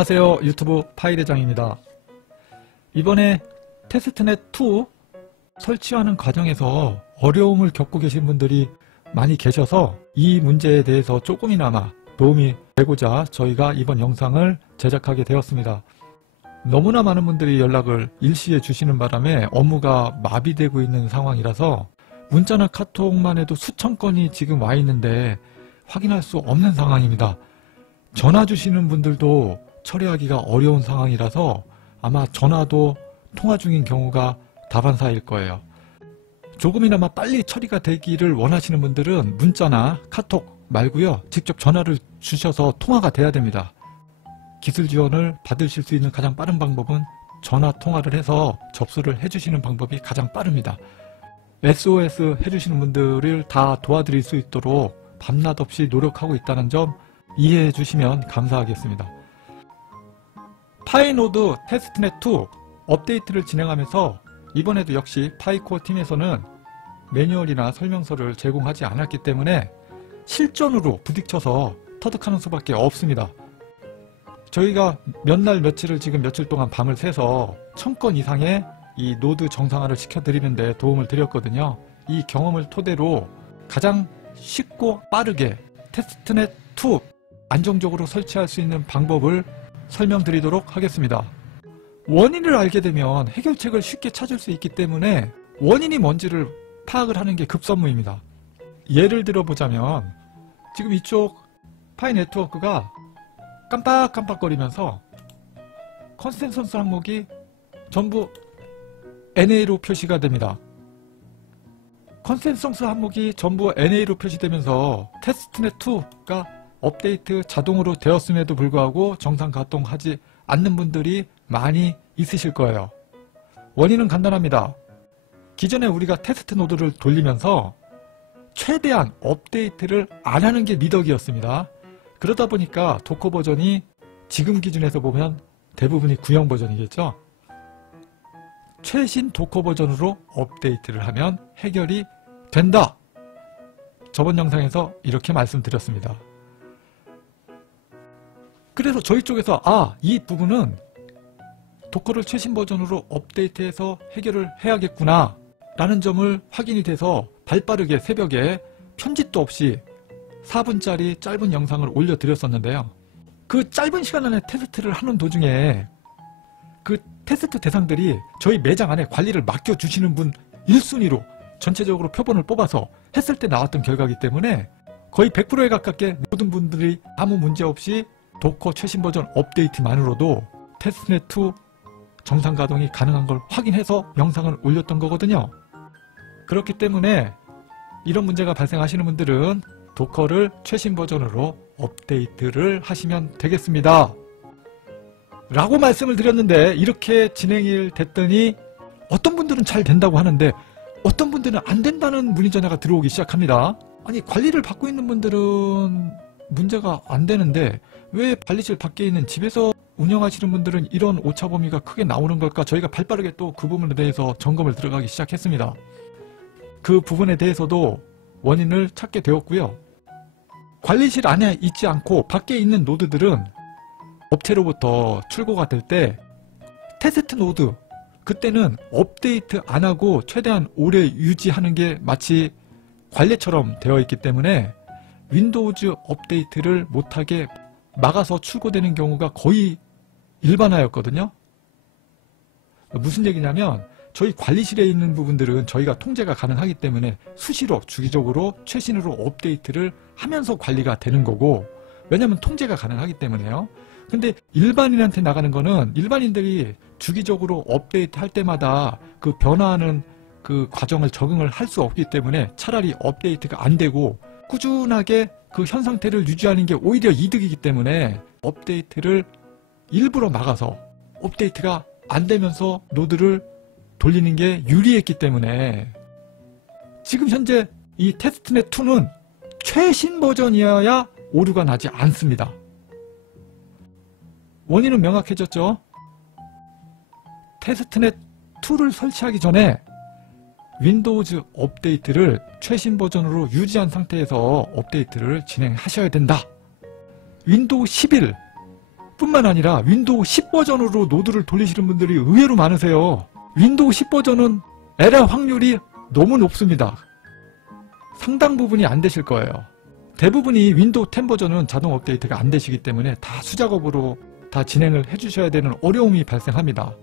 안녕하세요. 유튜브 파이대장입니다. 이번에 테스트넷2 설치하는 과정에서 어려움을 겪고 계신 분들이 많이 계셔서 이 문제에 대해서 조금이나마 도움이 되고자 저희가 이번 영상을 제작하게 되었습니다. 너무나 많은 분들이 연락을 일시에 주시는 바람에 업무가 마비되고 있는 상황이라서 문자나 카톡만 해도 수천 건이 지금 와 있는데 확인할 수 없는 상황입니다. 전화 주시는 분들도 처리하기가 어려운 상황이라서 아마 전화도 통화 중인 경우가 다반사일 거예요. 조금이나마 빨리 처리가 되기를 원하시는 분들은 문자나 카톡 말고요, 직접 전화를 주셔서 통화가 돼야 됩니다. 기술 지원을 받으실 수 있는 가장 빠른 방법은 전화 통화를 해서 접수를 해주시는 방법이 가장 빠릅니다. SOS 해주시는 분들을 다 도와드릴 수 있도록 밤낮 없이 노력하고 있다는 점 이해해 주시면 감사하겠습니다. 파이노드 테스트넷2 업데이트를 진행하면서 이번에도 역시 파이코어 팀에서는 매뉴얼이나 설명서를 제공하지 않았기 때문에 실전으로 부딪혀서 터득하는 수밖에 없습니다. 저희가 몇 날 며칠을 지금 며칠 동안 밤을 새서 1000건 이상의 이 노드 정상화를 시켜드리는데 도움을 드렸거든요. 이 경험을 토대로 가장 쉽고 빠르게 테스트넷2 안정적으로 설치할 수 있는 방법을 설명드리도록 하겠습니다. 원인을 알게 되면 해결책을 쉽게 찾을 수 있기 때문에 원인이 뭔지를 파악을 하는 게 급선무입니다. 예를 들어보자면 지금 이쪽 파이 네트워크가 깜빡깜빡거리면서 컨센서스 항목이 전부 NA로 표시가 됩니다. 컨센서스 항목이 전부 NA로 표시되면서 테스트넷2가 업데이트 자동으로 되었음에도 불구하고 정상 가동하지 않는 분들이 많이 있으실 거예요. 원인은 간단합니다. 기존에 우리가 테스트 노드를 돌리면서 최대한 업데이트를 안 하는 게 미덕이었습니다. 그러다 보니까 도커 버전이 지금 기준에서 보면 대부분이 구형 버전이겠죠. 최신 도커 버전으로 업데이트를 하면 해결이 된다. 저번 영상에서 이렇게 말씀드렸습니다. 그래서 저희 쪽에서 이 부분은 도커를 최신 버전으로 업데이트해서 해결을 해야겠구나 라는 점을 확인이 돼서 발빠르게 새벽에 편집도 없이 4분짜리 짧은 영상을 올려드렸었는데요. 그 짧은 시간 안에 테스트를 하는 도중에 그 테스트 대상들이 저희 매장 안에 관리를 맡겨주시는 분 1순위로 전체적으로 표본을 뽑아서 했을 때 나왔던 결과이기 때문에 거의 100%에 가깝게 모든 분들이 아무 문제 없이 도커 최신 버전 업데이트만으로도 테스트넷2 정상 가동이 가능한 걸 확인해서 영상을 올렸던 거거든요. 그렇기 때문에 이런 문제가 발생하시는 분들은 도커를 최신 버전으로 업데이트를 하시면 되겠습니다. 라고 말씀을 드렸는데 이렇게 진행이 됐더니 어떤 분들은 잘 된다고 하는데 어떤 분들은 안 된다는 문의 전화가 들어오기 시작합니다. 아니, 관리를 받고 있는 분들은 문제가 안 되는데 왜 관리실 밖에 있는 집에서 운영하시는 분들은 이런 오차 범위가 크게 나오는 걸까? 저희가 발빠르게 또 그 부분에 대해서 점검을 들어가기 시작했습니다. 그 부분에 대해서도 원인을 찾게 되었고요. 관리실 안에 있지 않고 밖에 있는 노드들은 업체로부터 출고가 될 때 테스트 노드, 그때는 업데이트 안 하고 최대한 오래 유지하는 게 마치 관례처럼 되어 있기 때문에 윈도우즈 업데이트를 못하게 막아서 출고되는 경우가 거의 일반화였거든요. 무슨 얘기냐면 저희 관리실에 있는 부분들은 저희가 통제가 가능하기 때문에 수시로 주기적으로 최신으로 업데이트를 하면서 관리가 되는 거고, 왜냐하면 통제가 가능하기 때문에요. 근데 일반인한테 나가는 거는 일반인들이 주기적으로 업데이트 할 때마다 그 변화하는 그 과정을 적응을 할 수 없기 때문에 차라리 업데이트가 안 되고 꾸준하게 그 현 상태를 유지하는 게 오히려 이득이기 때문에 업데이트를 일부러 막아서 업데이트가 안 되면서 노드를 돌리는 게 유리했기 때문에 지금 현재 이 테스트넷2는 최신 버전이어야 오류가 나지 않습니다. 원인은 명확해졌죠? 테스트넷2를 설치하기 전에 윈도우즈 업데이트를 최신 버전으로 유지한 상태에서 업데이트를 진행하셔야 된다. 윈도우 11 뿐만 아니라 윈도우 10 버전으로 노드를 돌리시는 분들이 의외로 많으세요. 윈도우 10 버전은 에러 확률이 너무 높습니다. 상당 부분이 안 되실 거예요. 대부분이 윈도우 10 버전은 자동 업데이트가 안 되시기 때문에 다 수작업으로 다 진행을 해주셔야 되는 어려움이 발생합니다.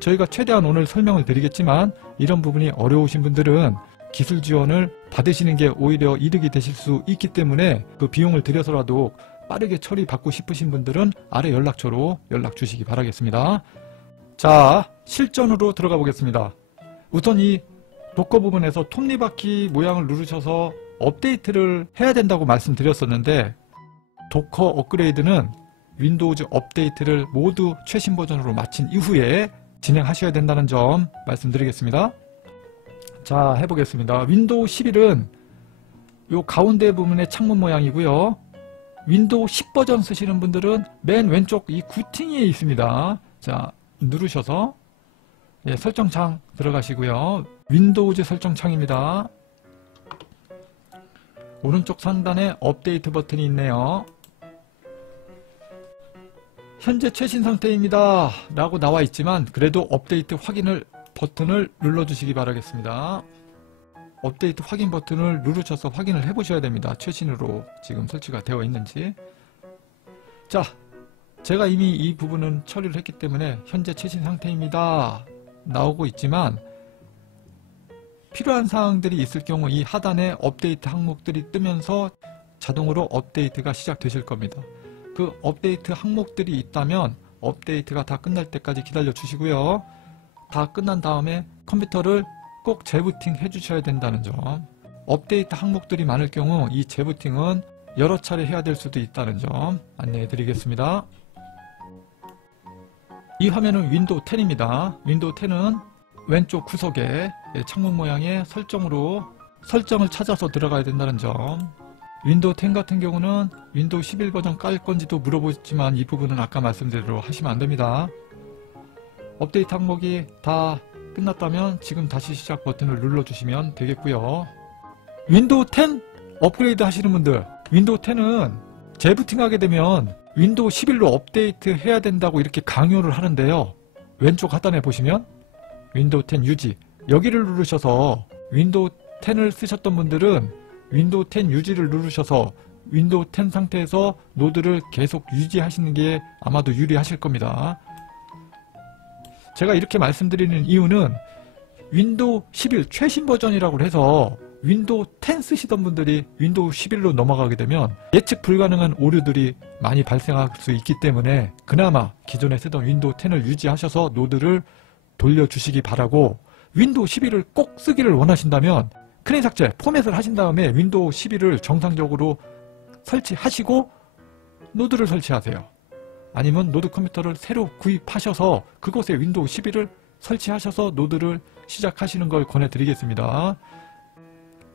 저희가 최대한 오늘 설명을 드리겠지만 이런 부분이 어려우신 분들은 기술 지원을 받으시는 게 오히려 이득이 되실 수 있기 때문에 그 비용을 들여서라도 빠르게 처리받고 싶으신 분들은 아래 연락처로 연락 주시기 바라겠습니다. 자, 실전으로 들어가 보겠습니다. 우선 이 도커 부분에서 톱니바퀴 모양을 누르셔서 업데이트를 해야 된다고 말씀드렸었는데 도커 업그레이드는 윈도우즈 업데이트를 모두 최신 버전으로 마친 이후에 진행하셔야 된다는 점 말씀드리겠습니다. 자, 해보겠습니다. 윈도우 11은 요 가운데 부분의 창문 모양이고요. 윈도우 10 버전 쓰시는 분들은 맨 왼쪽 이 구팅에 있습니다. 자, 누르셔서 설정창 들어가시고요. 윈도우즈 설정창입니다. 오른쪽 상단에 업데이트 버튼이 있네요. 현재 최신 상태입니다 라고 나와 있지만 그래도 업데이트 확인을 버튼을 눌러주시기 바라겠습니다. 업데이트 확인 버튼을 누르셔서 확인을 해보셔야 됩니다. 최신으로 지금 설치가 되어 있는지. 자, 제가 이미 이 부분은 처리를 했기 때문에 현재 최신 상태입니다 나오고 있지만 필요한 사항들이 있을 경우 이 하단에 업데이트 항목들이 뜨면서 자동으로 업데이트가 시작되실 겁니다. 그 업데이트 항목들이 있다면 업데이트가 다 끝날 때까지 기다려 주시고요. 다 끝난 다음에 컴퓨터를 꼭 재부팅 해주셔야 된다는 점. 업데이트 항목들이 많을 경우 이 재부팅은 여러 차례 해야 될 수도 있다는 점 안내해 드리겠습니다. 이 화면은 윈도우 10입니다. 윈도우 10은 왼쪽 구석에 창문 모양의 설정을 찾아서 들어가야 된다는 점. 윈도우 10 같은 경우는 윈도우 11 버전 깔 건지도 물어보지만 이 부분은 아까 말씀드린 대로 하시면 안됩니다. 업데이트 항목이 다 끝났다면 지금 다시 시작 버튼을 눌러주시면 되겠고요. 윈도우 10 업그레이드 하시는 분들, 윈도우 10은 재부팅하게 되면 윈도우 11로 업데이트 해야 된다고 이렇게 강요를 하는데요. 왼쪽 하단에 보시면 윈도우 10 유지, 여기를 누르셔서 윈도우 10을 쓰셨던 분들은 윈도우 10 유지를 누르셔서 윈도우 10 상태에서 노드를 계속 유지하시는 게 아마도 유리하실 겁니다. 제가 이렇게 말씀드리는 이유는 윈도우 11 최신 버전이라고 해서 윈도우 10 쓰시던 분들이 윈도우 11로 넘어가게 되면 예측 불가능한 오류들이 많이 발생할 수 있기 때문에 그나마 기존에 쓰던 윈도우 10을 유지하셔서 노드를 돌려주시기 바라고, 윈도우 11을 꼭 쓰기를 원하신다면 클린 삭제, 포맷을 하신 다음에 윈도우 11을 정상적으로 설치하시고 노드를 설치하세요. 아니면 노드 컴퓨터를 새로 구입하셔서 그곳에 윈도우 11을 설치하셔서 노드를 시작하시는 걸 권해드리겠습니다.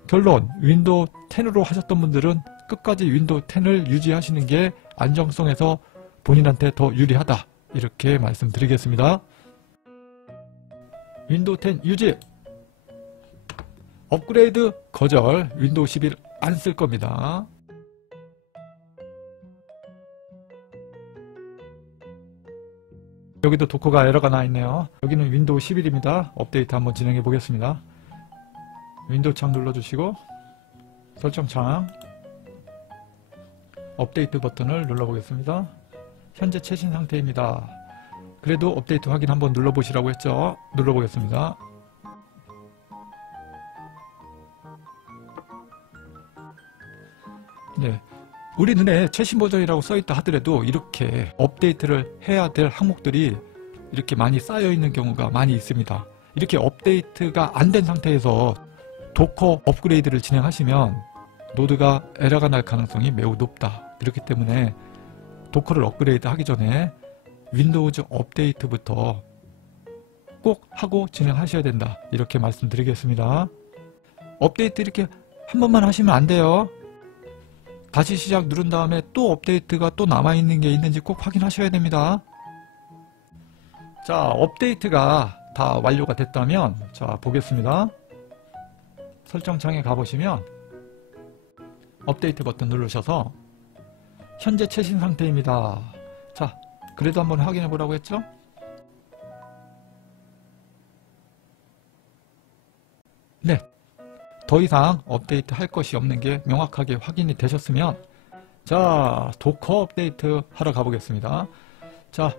결론, 윈도우 10으로 하셨던 분들은 끝까지 윈도우 10을 유지하시는 게 안정성에서 본인한테 더 유리하다, 이렇게 말씀드리겠습니다. 윈도우 10 유지, 업그레이드 거절, 윈도우 11 안 쓸 겁니다. 여기도 도커가 에러가 나 있네요. 여기는 윈도우 11입니다. 업데이트 한번 진행해 보겠습니다. 윈도우 창 눌러주시고 설정 창, 업데이트 버튼을 눌러보겠습니다. 현재 최신 상태입니다. 그래도 업데이트 확인 한번 눌러보시라고 했죠. 눌러보겠습니다. 네, 우리 눈에 최신 버전이라고 써있다 하더라도 이렇게 업데이트를 해야 될 항목들이 이렇게 많이 쌓여있는 경우가 많이 있습니다. 이렇게 업데이트가 안 된 상태에서 도커 업그레이드를 진행하시면 노드가 에러가 날 가능성이 매우 높다. 그렇기 때문에 도커를 업그레이드 하기 전에 윈도우즈 업데이트부터 꼭 하고 진행하셔야 된다, 이렇게 말씀드리겠습니다. 업데이트 이렇게 한 번만 하시면 안 돼요. 다시 시작 누른 다음에 또 업데이트가 또 남아있는 게 있는지 꼭 확인하셔야 됩니다. 자, 업데이트가 다 완료가 됐다면, 자, 보겠습니다. 설정창에 가보시면 업데이트 버튼 누르셔서 현재 최신 상태입니다 자, 그래도 한번 확인해 보라고 했죠? 네, 더 이상 업데이트 할 것이 없는 게 명확하게 확인이 되셨으면 자, 도커 업데이트 하러 가보겠습니다. 자,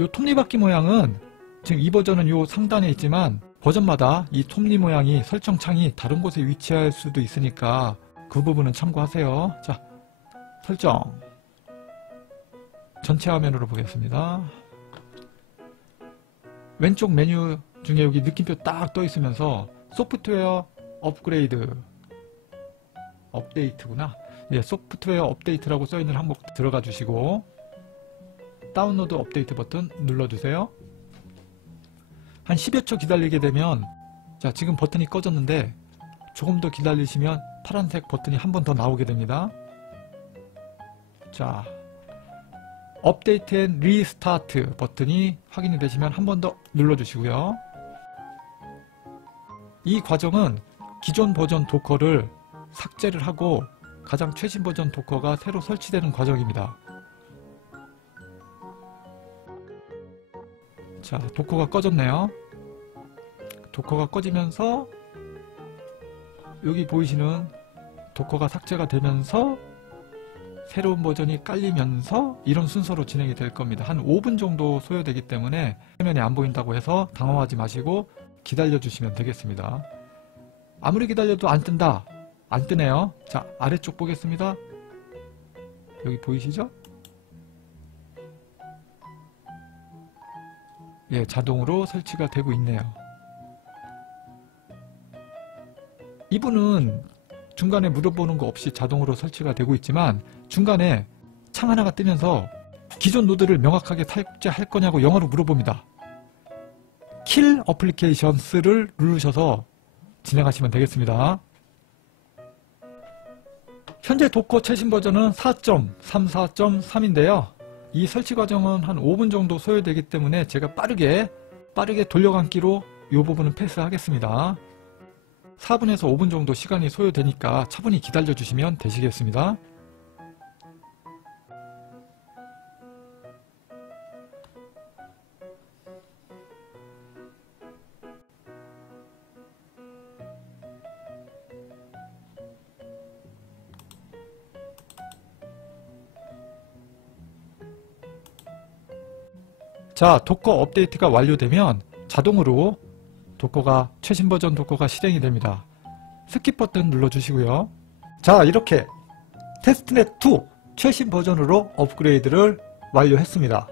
요 톱니바퀴 모양은 지금 이 버전은 요 상단에 있지만 버전마다 이 톱니 모양이 설정창이 다른 곳에 위치할 수도 있으니까 그 부분은 참고하세요. 자, 설정 전체 화면으로 보겠습니다. 왼쪽 메뉴 중에 여기 느낌표 딱 떠 있으면서 소프트웨어 업그레이드 업데이트구나. 예, 소프트웨어 업데이트라고 써있는 항목 들어가 주시고 다운로드 업데이트 버튼 눌러주세요. 한 10여 초 기다리게 되면 자, 지금 버튼이 꺼졌는데 조금 더 기다리시면 파란색 버튼이 한 번 더 나오게 됩니다. 자, 업데이트 앤 리스타트 버튼이 확인이 되시면 한 번 더 눌러주시고요. 이 과정은 기존 버전 도커를 삭제를 하고 가장 최신 버전 도커가 새로 설치되는 과정입니다. 자, 도커가 꺼졌네요. 도커가 꺼지면서 여기 보이시는 도커가 삭제가 되면서 새로운 버전이 깔리면서 이런 순서로 진행이 될 겁니다. 한 5분 정도 소요되기 때문에 화면이 안 보인다고 해서 당황하지 마시고 기다려 주시면 되겠습니다. 아무리 기다려도 안 뜬다. 안 뜨네요. 자, 아래쪽 보겠습니다. 여기 보이시죠? 예, 자동으로 설치가 되고 있네요. 이분은 중간에 물어보는 거 없이 자동으로 설치가 되고 있지만 중간에 창 하나가 뜨면서 기존 노드를 명확하게 삭제할 거냐고 영어로 물어봅니다. Kill Applications를 누르셔서 진행하시면 되겠습니다. 현재 도커 최신 버전은 4.34.3인데요. 이 설치 과정은 한 5분 정도 소요되기 때문에 제가 빠르게 돌려감기로 이 부분은 패스하겠습니다. 4분에서 5분 정도 시간이 소요되니까 차분히 기다려 주시면 되시겠습니다. 자, 도커 업데이트가 완료되면 자동으로 최신 버전 도커가 실행이 됩니다. 스킵 버튼 눌러주시고요. 자, 이렇게 테스트넷2 최신 버전으로 업그레이드를 완료했습니다.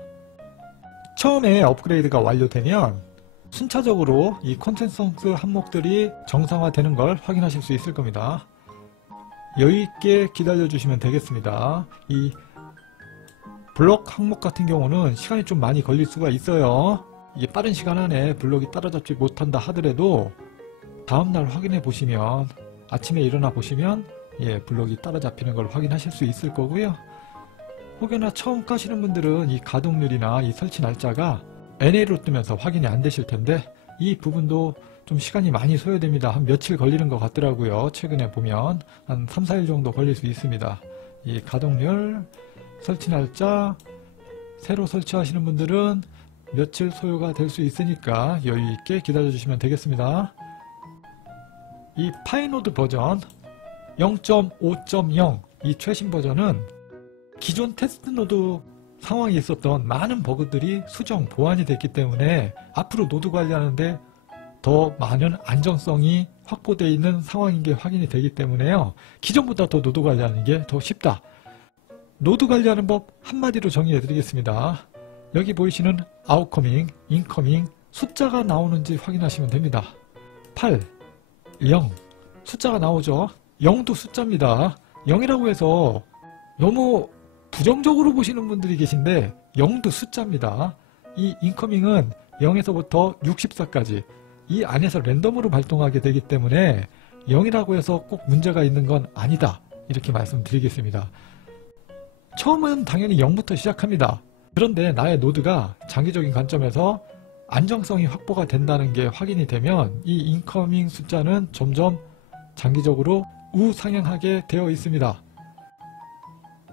처음에 업그레이드가 완료되면 순차적으로 이 컨센서스 항목들이 정상화되는 걸 확인하실 수 있을 겁니다. 여유있게 기다려주시면 되겠습니다. 이 블록 항목 같은 경우는 시간이 좀 많이 걸릴 수가 있어요. 이게 빠른 시간 안에 블록이 따라잡지 못한다 하더라도 다음날 확인해 보시면 아침에 일어나 보시면 블록이 따라잡히는 걸 확인하실 수 있을 거고요. 혹여나 처음 까시는 분들은 이 가동률이나 이 설치 날짜가 NA로 뜨면서 확인이 안 되실 텐데 이 부분도 좀 시간이 많이 소요됩니다. 한 며칠 걸리는 것 같더라고요. 최근에 보면 한 3, 4일 정도 걸릴 수 있습니다. 이 가동률, 설치 날짜, 새로 설치하시는 분들은 며칠 소요가 될 수 있으니까 여유있게 기다려주시면 되겠습니다. 이 파이노드 버전 0.5.0 이 최신 버전은 기존 테스트 노드 상황에 있었던 많은 버그들이 수정, 보완이 됐기 때문에 앞으로 노드 관리하는데 더 많은 안정성이 확보되어 있는 상황인 게 확인이 되기 때문에요. 기존보다 더 노드 관리하는 게 더 쉽다. 노드 관리하는 법 한마디로 정의해 드리겠습니다. 여기 보이시는 아웃커밍, 인커밍 숫자가 나오는지 확인하시면 됩니다. 8, 0 숫자가 나오죠. 0도 숫자입니다. 0이라고 해서 너무 부정적으로 보시는 분들이 계신데 0도 숫자입니다. 이 인커밍은 0에서부터 64까지 이 안에서 랜덤으로 발동하게 되기 때문에 0이라고 해서 꼭 문제가 있는 건 아니다. 이렇게 말씀드리겠습니다. 처음은 당연히 0부터 시작합니다. 그런데 나의 노드가 장기적인 관점에서 안정성이 확보가 된다는 게 확인이 되면 이 인커밍 숫자는 점점 장기적으로 우상향하게 되어 있습니다.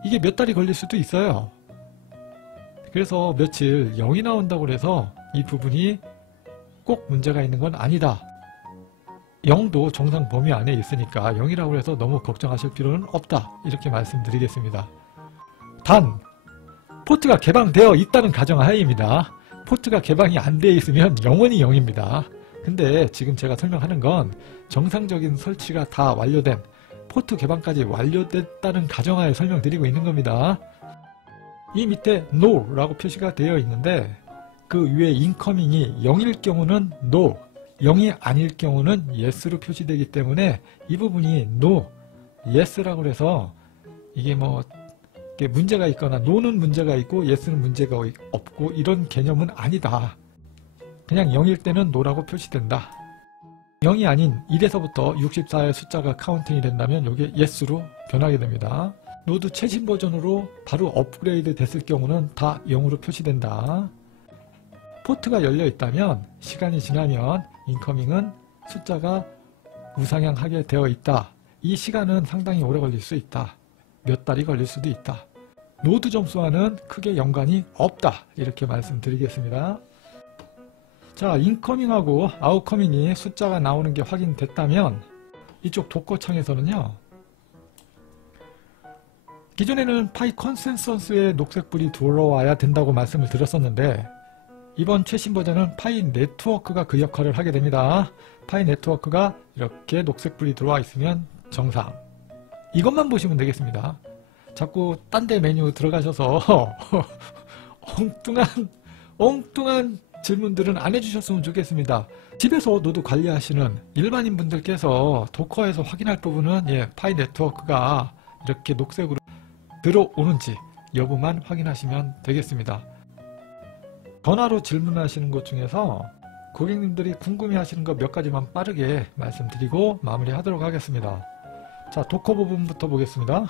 이게 몇 달이 걸릴 수도 있어요. 그래서 며칠 0이 나온다고 해서 이 부분이 꼭 문제가 있는 건 아니다. 0도 정상 범위 안에 있으니까 0이라고 해서 너무 걱정하실 필요는 없다. 이렇게 말씀드리겠습니다. 단 포트가 개방되어 있다는 가정하에입니다. 포트가 개방이 안 되어 있으면 영원히 0입니다. 근데 지금 제가 설명하는 건 정상적인 설치가 다 완료된 포트 개방까지 완료됐다는 가정하에 설명드리고 있는 겁니다. 이 밑에 NO라고 표시가 되어 있는데 그 위에 인커밍이 0일 경우는 NO, 0이 아닐 경우는 YES로 표시되기 때문에 이 부분이 NO, YES라고 해서 이게 뭐 문제가 있거나 NO는 문제가 있고 YES는 문제가 없고 이런 개념은 아니다. 그냥 0일 때는 NO라고 표시된다. 0이 아닌 1에서부터 64의 숫자가 카운팅이 된다면 이게 YES로 변하게 됩니다. 노드 최신 버전으로 바로 업그레이드 됐을 경우는 다 0으로 표시된다. 포트가 열려 있다면 시간이 지나면 인커밍은 숫자가 우상향하게 되어 있다. 이 시간은 상당히 오래 걸릴 수 있다. 몇 달이 걸릴 수도 있다. 노드 점수와는 크게 연관이 없다. 이렇게 말씀드리겠습니다. 자, 인커밍하고 아웃커밍이 숫자가 나오는 게 확인됐다면 이쪽 도커 창에서는요. 기존에는 파이 컨센서스에 녹색불이 들어와야 된다고 말씀을 드렸었는데 이번 최신 버전은 파이 네트워크가 그 역할을 하게 됩니다. 파이 네트워크가 이렇게 녹색불이 들어와 있으면 정상. 이것만 보시면 되겠습니다. 자꾸 딴 데 메뉴 들어가셔서 엉뚱한 질문들은 안 해주셨으면 좋겠습니다. 집에서 노드 관리하시는 일반인 분들께서 도커에서 확인할 부분은 파이 네트워크가 이렇게 녹색으로 들어오는지 여부만 확인하시면 되겠습니다. 전화로 질문하시는 것 중에서 고객님들이 궁금해하시는 것 몇 가지만 빠르게 말씀드리고 마무리하도록 하겠습니다. 자, 도커 부분부터 보겠습니다.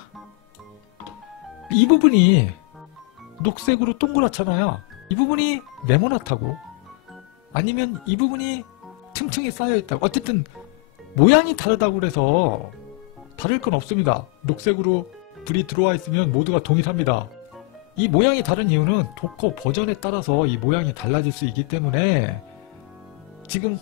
이 부분이 녹색으로 동그랗잖아요. 이 부분이 네모나타고 아니면 이 부분이 층층이 쌓여있다고 어쨌든 모양이 다르다고 해서 다를 건 없습니다. 녹색으로 불이 들어와 있으면 모두가 동일합니다. 이 모양이 다른 이유는 도커 버전에 따라서 이 모양이 달라질 수 있기 때문에 지금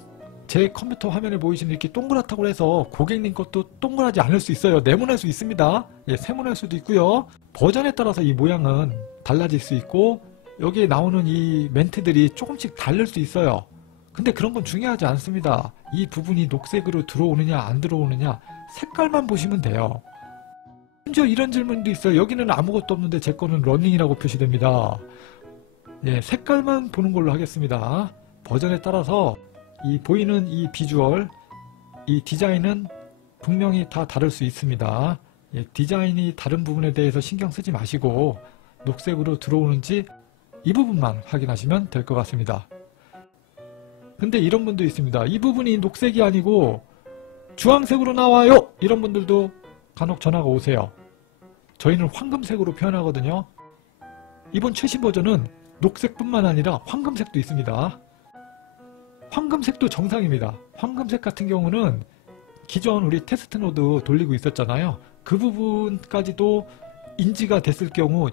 제 컴퓨터 화면에 보이시는 이렇게 동그랗다고 해서 고객님 것도 동그랗지 않을 수 있어요. 네모날 수 있습니다. 세모날 수도 있고요. 버전에 따라서 이 모양은 달라질 수 있고 여기에 나오는 이 멘트들이 조금씩 다를 수 있어요. 근데 그런 건 중요하지 않습니다. 이 부분이 녹색으로 들어오느냐 안 들어오느냐 색깔만 보시면 돼요. 심지어 이런 질문도 있어요. 여기는 아무것도 없는데 제 거는 러닝이라고 표시됩니다. 색깔만 보는 걸로 하겠습니다. 버전에 따라서 이 보이는 이 비주얼, 이 디자인은 분명히 다 다를 수 있습니다. 디자인이 다른 부분에 대해서 신경 쓰지 마시고 녹색으로 들어오는지 이 부분만 확인하시면 될 것 같습니다. 근데 이런 분도 있습니다. 이 부분이 녹색이 아니고 주황색으로 나와요! 이런 분들도 간혹 전화가 오세요. 저희는 황금색으로 표현하거든요. 이번 최신 버전은 녹색뿐만 아니라 황금색도 있습니다. 황금색도 정상입니다. 황금색 같은 경우는 기존 우리 테스트 노드 돌리고 있었잖아요. 그 부분까지도 인지가 됐을 경우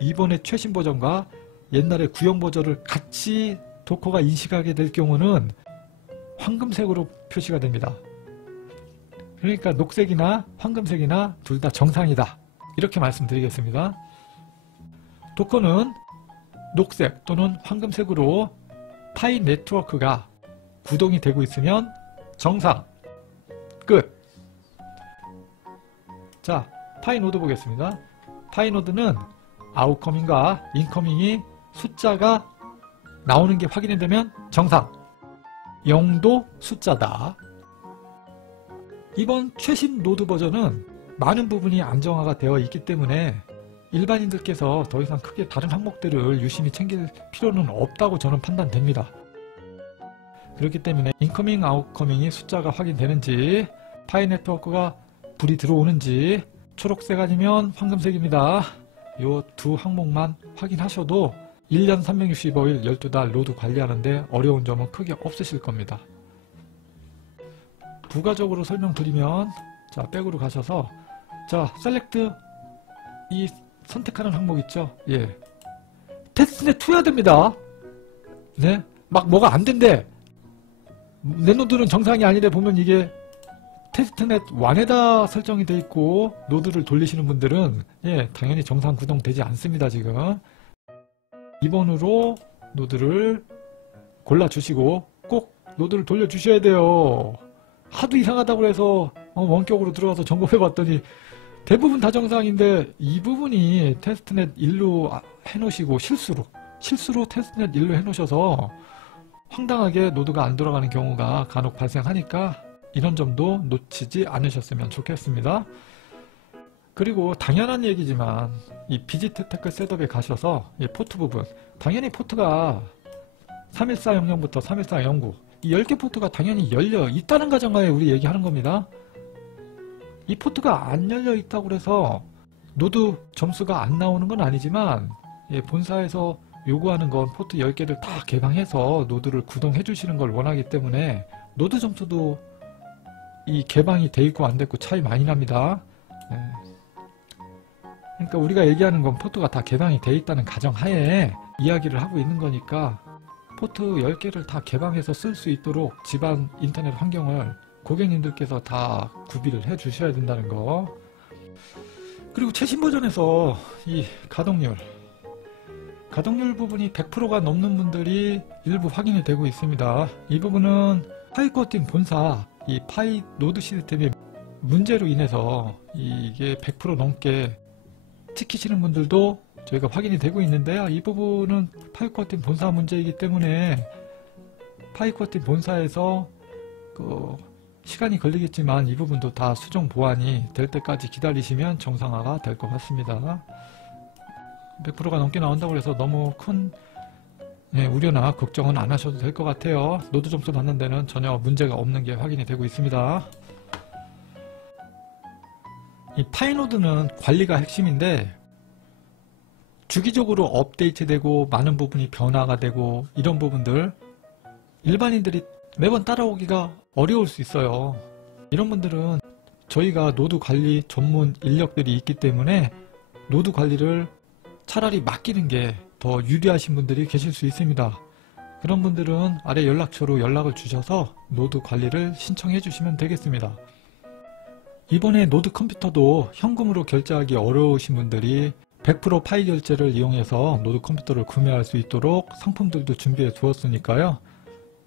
이번에 최신 버전과 옛날에 구형 버전을 같이 도커가 인식하게 될 경우는 황금색으로 표시가 됩니다. 그러니까 녹색이나 황금색이나 둘 다 정상이다. 이렇게 말씀드리겠습니다. 도커는 녹색 또는 황금색으로 파이 네트워크가 구동이 되고 있으면 정상. 끝. 자, 파이 노드 보겠습니다. 파이 노드는 아웃커밍과 인커밍이 숫자가 나오는 게 확인이 되면 정상. 0도 숫자다. 이번 최신 노드 버전은 많은 부분이 안정화가 되어 있기 때문에 일반인들께서 더 이상 크게 다른 항목들을 유심히 챙길 필요는 없다고 저는 판단됩니다. 그렇기 때문에 인커밍, 아웃커밍이 숫자가 확인되는지, 파이 네트워크가 불이 들어오는지, 초록색 아니면 황금색입니다. 이 두 항목만 확인하셔도 1년 365일 12달 노드 관리하는데 어려운 점은 크게 없으실 겁니다. 부가적으로 설명드리면, 자, 백으로 가셔서, 자, 셀렉트 이 선택하는 항목 있죠? 테스트넷 2야 됩니다. 네, 막 뭐가 안 된대. 내 노드는 정상이 아니래 보면 이게 테스트넷 1에다 설정이 돼 있고 노드를 돌리시는 분들은 예, 당연히 정상 구동되지 않습니다. 지금 2번으로 노드를 골라주시고 꼭 노드를 돌려주셔야 돼요. 하도 이상하다고 해서 원격으로 들어가서 점검해 봤더니 대부분 다 정상인데 이 부분이 테스트넷 1로 해놓으시고 실수로 테스트넷 1로 해놓으셔서 황당하게 노드가 안 돌아가는 경우가 간혹 발생하니까 이런 점도 놓치지 않으셨으면 좋겠습니다. 그리고 당연한 얘기지만 이 비지테크 셋업에 가셔서 이 포트 부분, 당연히 포트가 31400부터 31409 이 10개 포트가 당연히 열려 있다는 가정하에 우리 얘기하는 겁니다. 이 포트가 안 열려 있다고 해서 노드 점수가 안 나오는 건 아니지만 예, 본사에서 요구하는 건 포트 10개를 다 개방해서 노드를 구동해 주시는 걸 원하기 때문에 노드 점수도 이 개방이 돼 있고 안 됐고 차이 많이 납니다. 예. 그러니까 우리가 얘기하는 건 포트가 다 개방이 돼 있다는 가정하에 이야기를 하고 있는 거니까 포트 10개를 다 개방해서 쓸 수 있도록 집안 인터넷 환경을 고객님들께서 다 구비를 해 주셔야 된다는 거. 그리고 최신 버전에서 이 가동률 부분이 100%가 넘는 분들이 일부 확인이 되고 있습니다. 이 부분은 파이코팅 본사 이 파이 노드 시스템의 문제로 인해서 이게 100% 넘게 찍히시는 분들도 저희가 확인이 되고 있는데요. 이 부분은 파이코팅 본사 문제이기 때문에 파이코팅 본사에서 시간이 걸리겠지만 이 부분도 다 수정 보완이 될 때까지 기다리시면 정상화가 될 것 같습니다. 100%가 넘게 나온다고 해서 너무 큰 우려나 걱정은 안 하셔도 될 것 같아요. 노드 점수 받는 데는 전혀 문제가 없는 게 확인이 되고 있습니다. 이 파이노드는 관리가 핵심인데 주기적으로 업데이트되고 많은 부분이 변화가 되고 이런 부분들 일반인들이 매번 따라오기가 어려울 수 있어요. 이런 분들은 저희가 노드 관리 전문 인력들이 있기 때문에 노드 관리를 차라리 맡기는 게 더 유리하신 분들이 계실 수 있습니다. 그런 분들은 아래 연락처로 연락을 주셔서 노드 관리를 신청해 주시면 되겠습니다. 이번에 노드 컴퓨터도 현금으로 결제하기 어려우신 분들이 100% 파이 결제를 이용해서 노드 컴퓨터를 구매할 수 있도록 상품들도 준비해 두었으니까요.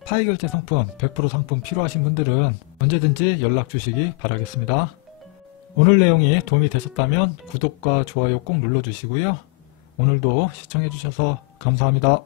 파이 결제 상품, 100% 상품 필요하신 분들은 언제든지 연락 주시기 바라겠습니다. 오늘 내용이 도움이 되셨다면 구독과 좋아요 꼭 눌러주시고요. 오늘도 시청해주셔서 감사합니다.